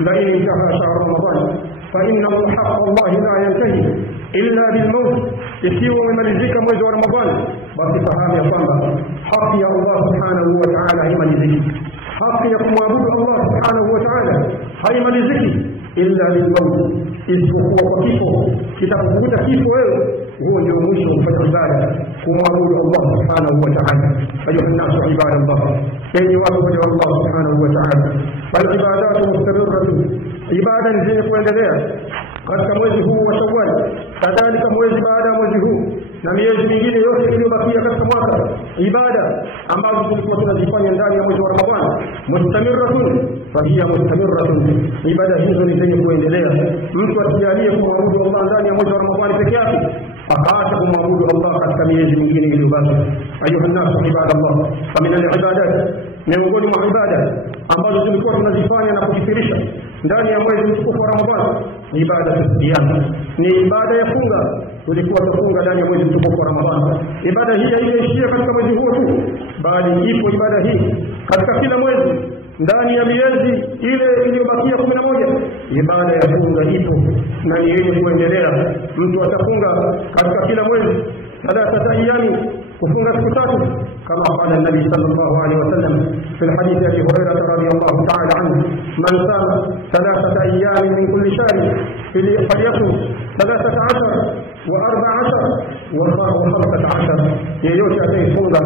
لئن انتهى شهر رمضان فإنه حق الله لا ينتهي إلا بالموت. ikiwa umemalizika mwezi wa Ramadhani basi fahamu ya kwamba haki ya Allah subhanahu wa ta'ala haimaliziki. Haki ya kumwabudu Allah subhanahu wa ta'ala haimaliziki illa bilmaut, isipokuwa kwa kifo. Kitakukuta kifo wewe, huo ndio mwisho wa ibada kumwabudu Allah subhanahu wa ta'ala. Ayuha nasu ibadallah, enyi watu wa Allah subhanahu wa ta'ala, bal ibadatu mustamirratun, ibada zenye kuendelea katika mwezi huu wa Shawwal, kadhalika mwezi baada ya mwezi huu na miezi mingine yote iliyobakia katika mwaka, ibada ambazo tulikuwa tunazifanya ndani ya mwezi wa Ramadhani mustamirratun fahiya mustamirratun, ibada hizo ni zenye kuendelea. Mtu asijalie kumwabudu Allah ndani ya mwezi wa Ramadhani peke yake akaacha kumwabudu Allah katika miezi mingine iliyobaki. Ayuha nasu ibadallah, famin al-ibadat, miongoni mwa ibada ambazo tulikuwa tunazifanya na kukithirisha ndani ya mwezi mtukufu wa Ramadhani, ibada ya siyam, ni ibada ya funga. Tulikuwa tufunga ndani ya mwezi mtukufu wa Ramadhani. Ibada hii haijaishia katika mwezi huo tu, bali ipo ibada hii katika kila mwezi ndani ya miezi ile iliyobakia 11. Ibada ya funga ipo na ni yenye kuendelea. Mtu atafunga katika kila mwezi 3 ayyami, kufunga siku 3 kama qala Nabii sallallahu alaihi wasallam fi hadith Abi Hurairah radhiyallahu ta'ala anhu, man sama 3 ayyami min kulli shahr falyasum 13 و14 و15. yeyote atakayefunga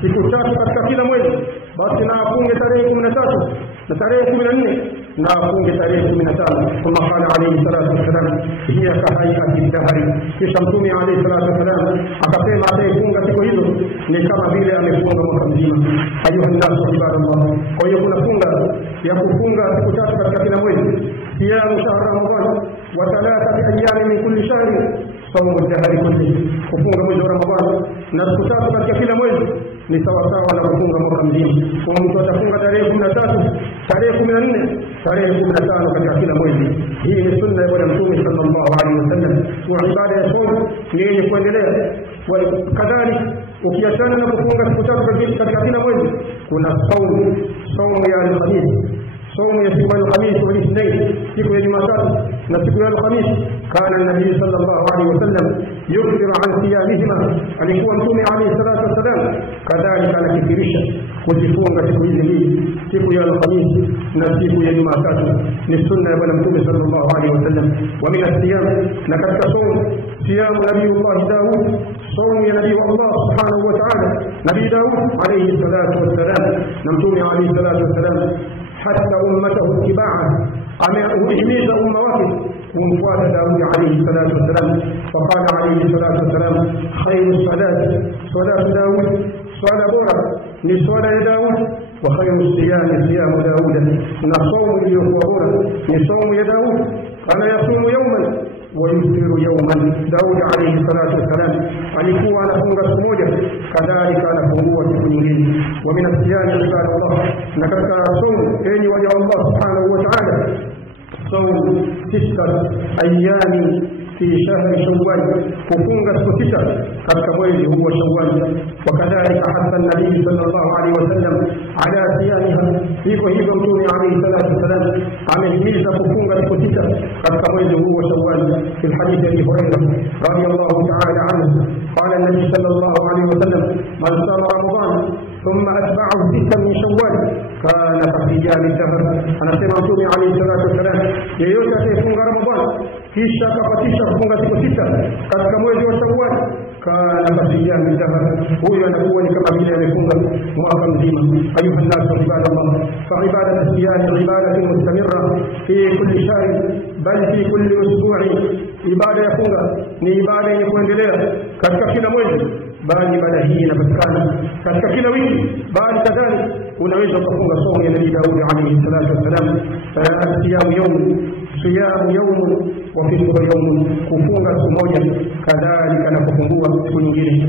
siku 3 katika kila mwezi basi na afunge tarehe 13 na tarehe 14 na afunge tarehe 15. Kama qala alayhi salatu wasalam, hiya kahayati dahari, kisha Mtume alayhi salatu wasalam akasema atakayefunga siku hizo ni kama vile amefunga mwaka mzima. Ayuha nasu ibadallah, kwa hiyo kuna funga ya kufunga siku 3 katika kila mwezi, siyamu shahr Ramadhan wa 3 ayyam min kulli shahr, saumu dahari kulli, kufunga mwezi wa Ramadhani na siku 3 katika kila mwezi ni sawa sawa na kufunga mwaka mzima. Kwa mtu atafunga tarehe 13, tarehe 14, tarehe 15 katika kila mwezi. Hii ni sunna ya Bwana Mtume sallallahu alaihi wasallam. Kwa ibada ya saumu ni yenye kuendelea. Kadhalika ukiachana na kufunga siku 3 katika kila mwezi, kuna saumu ya Alhamisi, saumu ya siku ya Alhamisi wa Ithnain, siku ya Jumatatu na siku ya Alhamisi. Kana Nabii sallallahu alaihi wasallam yukthiru an siyamihima, alikuwa Mtume alayhi salatu wasallam kadhalika anakithirisha kujifunga siku hizi mbili, siku ya Alhamisi na siku ya Jumatatu. Ni sunna ya Bwana Mtume sallallahu alaihi wasallam. Wa min as-siyam, na katika saumu siyamu Nabiyullah Daud, saumu ya Nabii Allah subhanahu wa ta'ala, Nabii Daud alayhi salatu wasallam, na Mtume alayhi salatu wasallam hatta ummatahu tibaa, amehimiza umma wake kumfuata Daudi alayhi salatu wasalam. Faqala alayhi salatu wasalam, khairu salatu Daud, swala bora ni swala ya Daud, wa khairu siyami siyamu Daud, na saumu iliyokuwa bora ni saumu ya Daud. Kana yasumu yawman wa yuftiru yawman, Daud alayhi salatu wasalam alikuwa anafunga siku moja, kadhalika anafungua siku nyingine. Wa min as-siyami ibadallah, na katika saumu enyi waja Allah subhanahu wa ta'ala, saumu 6 ayyami fi shahri Shawwal, kufunga siku 6 katika mwezi huu wa Shawwal. Wakadhalika hasa Nabii sallallahu alaihi wasallam ala siyamiha, hivyo hivyo Mtume alayhi salatu wasallam amehimiza kufunga siku 6 katika mwezi huu wa Shawwal. Fi hadith Abi Hurairah radhiyallahu ta'ala anhu qala Nabii sallallahu alaihi wasallam, man sama Ramadan thumma atba'ahu 6 min Shawwal kana kafijani dahr. Anasema Mtume alayhi salatu wasallam, yeyote atakayefunga Ramadhani kisha akapatisha kufunga siku 6 katika mwezi wa Shawwal, kana kafijani dahr, huyo anakuwa ni kama vile amefunga mwaka mzima. Ayuha nasu ibadallah, fa ibadatu siyam ibadatu mustamirra fi kulli shahr bal fi kulli usbu'i, ibada ya funga ni ibada yenye kuendelea katika kila mwezi, bali ibada hii inapatikana katika kila wiki. Bali kadhalika unaweza kufunga saumu ya Nabii Daud alayhi salatu wasalam, siyamu yawm wa fitru yawm, kufunga siku moja kadhalika na kufungua siku nyingine.